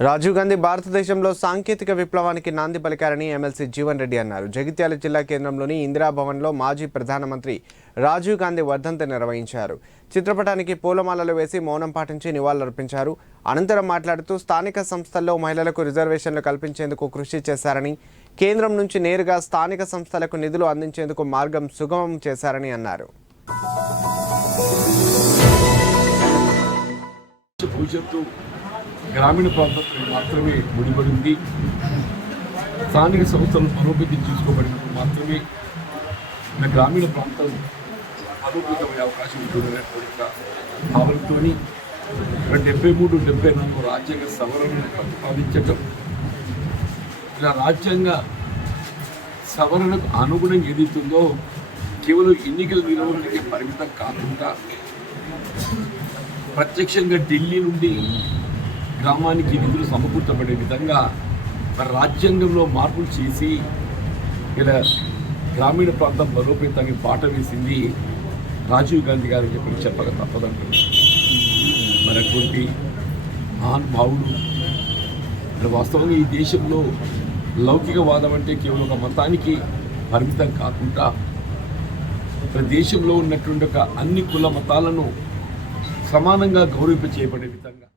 రాజీవ్ గాంధీ భారతదేశంలో సాంకేతిక విప్లవానికి నాంది పలికారని ఎమ్మెల్సీ జీవన్ రెడ్డి అన్నారు. జగిత్యాల జిల్లా కేంద్రంలోని ఇందిరాభవన్లో మాజీ ప్రధానమంత్రి రాజీవ్ గాంధీ వర్ధంతి నిర్వహించారు. చిత్రపటానికి పూలమాలలు వేసి మౌనం పాటించి నివాళులర్పించారు. అనంతరం మాట్లాడుతూ స్థానిక సంస్థల్లో మహిళలకు రిజర్వేషన్లు కల్పించేందుకు కృషి చేశారని కేంద్రం నుంచి నేరుగా స్థానిక సంస్థలకు నిధులు అందించేందుకు మార్గం సుగమం చేశారని అన్నారు. భవిష్యత్తు గ్రామీణ ప్రాంతంలో మాత్రమే ముడిపడింది. స్థానిక సంస్థలు బలోపేతం చేసుకోబడినప్పుడు మాత్రమే మన గ్రామీణ ప్రాంతం బలోపేతమయ్యే అవకాశం ఉంటుందనేటువంటి ఒక భావనతో డెబ్బై మూడు డెబ్బై నాలుగు రాజ్యాంగ సవరణను ప్రతిపాదించటం. ఇలా రాజ్యాంగ సవరణకు అనుగుణంగా ఏదైతుందో కేవలం ఎన్నికల నిర్వహణకే పరిమితం కాకుండా ప్రత్యక్షంగా ఢిల్లీ నుండి గ్రామానికి నిధులు సమకూర్చబడే విధంగా మరి రాజ్యాంగంలో మార్పులు చేసి ఇలా గ్రామీణ ప్రాంతం బలోపేతానికి బాట వేసింది రాజీవ్ గాంధీ గారు చెప్పి చెప్పక తప్పదంటున్నారు మరి అటువంటి మహానుభావుడు మరి వాస్తవంగా ఈ దేశంలో లౌకికవాదం అంటే కేవలం ఒక మతానికి పరిమితం కాకుండా ప్రతి దేశంలో ఉన్నటువంటి ఒక అన్ని కుల మతాలను సమానంగా గౌరవింప చేయబడే విధంగా